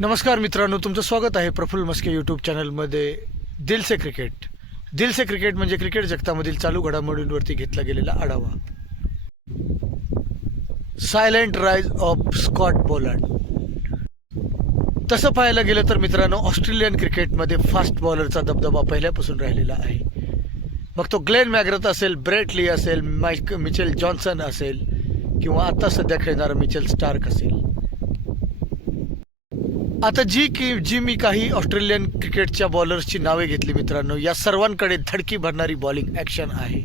नमस्कार मित्रांनो तुमचं स्वागत आहे प्रफुल्ल मस्के यूट्यूब चॅनलमध्ये. दिल से क्रिकेट. दिल से क्रिकेट म्हणजे क्रिकेट जगतामधील चालू घडामोडींवरती घेतला गेलेला आढावा. Silent rise of Scott Boland तसं पाहायला गेलं तर मित्रांनो ऑस्ट्रेलियन क्रिकेटमध्ये फास्ट बॉलरचा दबदबा पहिल्यापासून राहिलेला आहे. मग तो ग्लेन मॅग्रथ असेल ब्रेट ली असेल माईक मिचेल जॉन्सन असेल किंवा आता सध्या खेळणारा मिचेल स्टार्क असेल. आता जी की जी मी काही ऑस्ट्रेलियन क्रिकेटच्या बॉलर्सची नावे घेतली मित्रांनो या सर्वांकडे धडकी भरणारी बॉलिंग ॲक्शन आहे.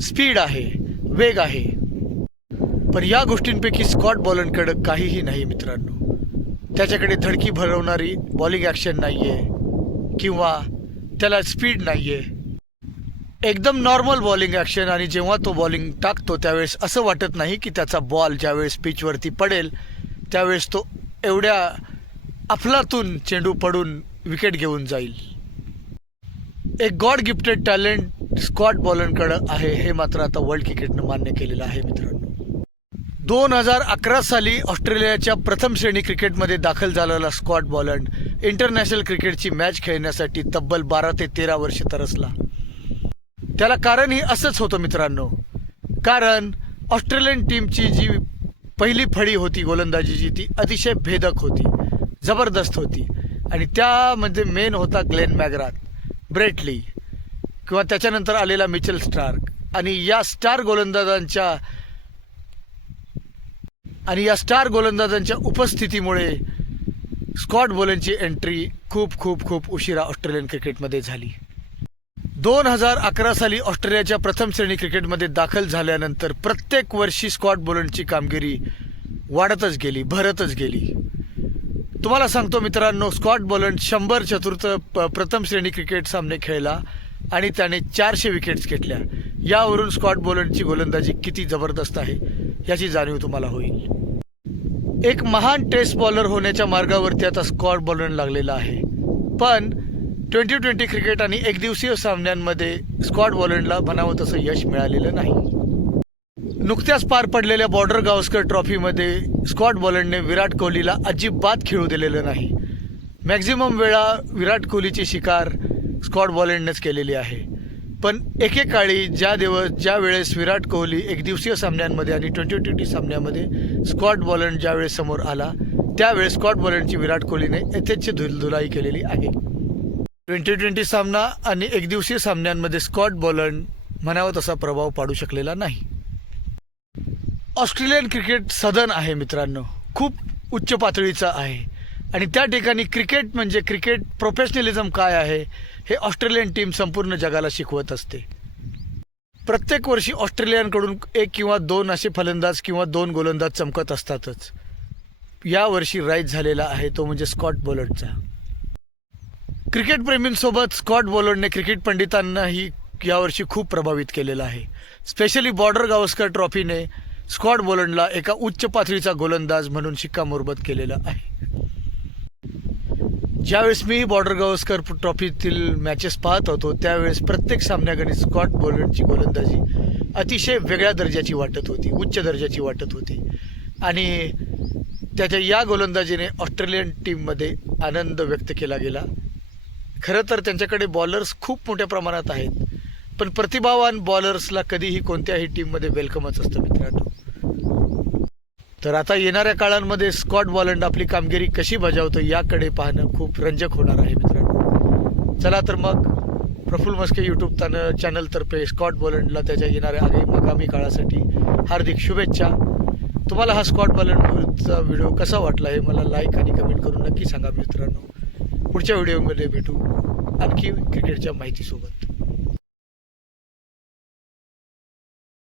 स्पीड आहे वेग आहे. पण या गोष्टींपैकी स्कॉट बॉलरकडे काहीही नाही मित्रांनो. त्याच्याकडे धडकी भरवणारी बॉलिंग ॲक्शन नाही आहे किंवा त्याला स्पीड नाही आहे एकदम नॉर्मल बॉलिंग ॲक्शन आणि जेव्हा तो बॉलिंग टाकतो त्यावेळेस असं वाटत नाही की त्याचा बॉल ज्यावेळेस पिचवरती पडेल त्यावेळेस तो एवढ्या अफलातून चेंडू पडून विकेट घेऊन जाईल. एक गॉड गिफ्टेड टॅलेंट स्कॉट बॉलरकडं आहे. हे मात्र आता वर्ल्ड क्रिकेटनं मान्य केलेलं आहे मित्रांनो. दोन हजार अकरा साली ऑस्ट्रेलियाच्या प्रथम श्रेणी क्रिकेटमध्ये दाखल झालेला स्कॉट बॉलंड इंटरनॅशनल क्रिकेटची मॅच खेळण्यासाठी तब्बल बारा ते तेरा वर्ष तरसला. त्याला कारणही असंच होतं मित्रांनो. कारण ऑस्ट्रेलियन टीमची जी पहिली फळी होती गोलंदाजीची ती अतिशय भेदक होती. जबरदस्त होती. आणि त्यामध्ये म्हणजे मेन होता ग्लेन मॅग्राथ ब्रेटली किंवा त्याच्यानंतर आलेला मिचेल स्टार्क. आणि या स्टार गोलंदाजांच्या आणि या स्टार गोलंदाजांच्या उपस्थितीमुळे स्कॉट बोलनची एंट्री खूप खूप खूप उशिरा ऑस्ट्रेलियन क्रिकेटमध्ये झाली. दोन हजार अकरा साली ऑस्ट्रेलियाच्या प्रथम श्रेणी क्रिकेटमध्ये दाखल झाल्यानंतर प्रत्येक वर्षी स्कॉट बोलंडची कामगिरी वाढतच गेली भरतच गेली. तुम्हाला सांगतो मित्रांनो स्कॉट बोलंड शंभर चतुर्थ प प्रथम श्रेणी क्रिकेट सामने खेळला आणि त्याने चारशे विकेट्स घेतल्या. यावरून स्कॉट बोलंडची गोलंदाजी किती जबरदस्त आहे याची जाणीव तुम्हाला होईल. एक महान टेस्ट बॉलर होण्याच्या मार्गावरती आता स्कॉट बॉलंड लागलेला आहे. पण ट्वेंटी ट्वेंटी क्रिकेट आणि एकदिवसीय सामन्यांमध्ये स्कॉट बॉलंडला म्हणावं तसं यश मिळालेलं नाही. नुकत्याच पार पडलेल्या बॉर्डर गावस्कर ट्रॉफीमध्ये स्कॉट बॉलंडने विराट कोहलीला अजिबात खेळू दिलेलं नाही. मॅक्झिमम वेळा विराट कोहलीची शिकार स्कॉट बॉलंडनेच केलेली आहे. पण एकेकाळी ज्या दिवस ज्या वेळेस विराट कोहली एकदिवसीय सामन्यांमध्ये आणि ट्वेंटी ट्वेंटी सामन्यामध्ये स्कॉट बॉलंड ज्यावेळेस समोर आला त्यावेळेस स्कॉट बॉलंडची विराट कोहलीने यथेच्छ धुलधुलाई केलेली आहे. ट्वेंटी ट्वेंटी सामना आणि एकदिवसीय सामन्यांमध्ये स्कॉट बॉलंड म्हणावा तसा प्रभाव पाडू शकलेला नाही. ऑस्ट्रेलियन क्रिकेट सदन आहे मित्रांनो. खूप उच्च पातळीचं आहे. आणि त्या ठिकाणी क्रिकेट म्हणजे क्रिकेट प्रोफेशनलिझम काय आहे हे ऑस्ट्रेलियन टीम संपूर्ण जगाला शिकवत असते. प्रत्येक वर्षी ऑस्ट्रेलियनकडून एक किंवा दोन असे फलंदाज किंवा दोन गोलंदाज चमकत असतातच. यावर्षी राईज झालेला आहे तो म्हणजे स्कॉट बॉलर्डचा. क्रिकेटप्रेमींसोबत स्कॉट बॉलरने क्रिकेट पंडितांनाही यावर्षी खूप प्रभावित केलेलं आहे. स्पेशली बॉर्डर गावस्कर ट्रॉफीने स्कॉट बोलंडला एका उच्च पातळीचा गोलंदाज म्हणून शिक्कामोर्बत केलेला आहे. ज्यावेळेस मी बॉर्डर गावस्कर ट्रॉफीतील मॅचेस पाहत होतो त्यावेळेस प्रत्येक सामन्याकडे स्कॉट बॉलंडची गोलंदाजी अतिशय वेगळ्या दर्जाची वाटत होती उच्च दर्जाची वाटत होती. आणि त्याच्या या गोलंदाजीने ऑस्ट्रेलियन टीममध्ये आनंद व्यक्त केला गेला. खरं तर त्यांच्याकडे बॉलर्स खूप मोठ्या प्रमाणात आहेत. पण प्रतिभावान बॉलर्सला कधीही कोणत्याही टीममध्ये वेलकमच असतं मित्रांनो. तर आता येणाऱ्या काळांमध्ये स्कॉट बॉलंड आपली कामगिरी कशी बजावतो याकडे पाहणं खूप रंजक होणार आहे मित्रांनो. चला तर मग प्रफुल्ल मस्के यूट्यूब चॅनलतर्फे स्कॉट बॉलंडला त्याच्या येणाऱ्या आगामी आगामी काळासाठी हार्दिक शुभेच्छा. तुम्हाला हा स्कॉट बॉलंडचा व्हिडिओ कसा वाटला हे मला लाईक आणि कमेंट करून नक्की सांगा मित्रांनो. पुढच्या व्हिडिओमध्ये भेटू. आणखी क्रिकेटच्या माहितीसोबत.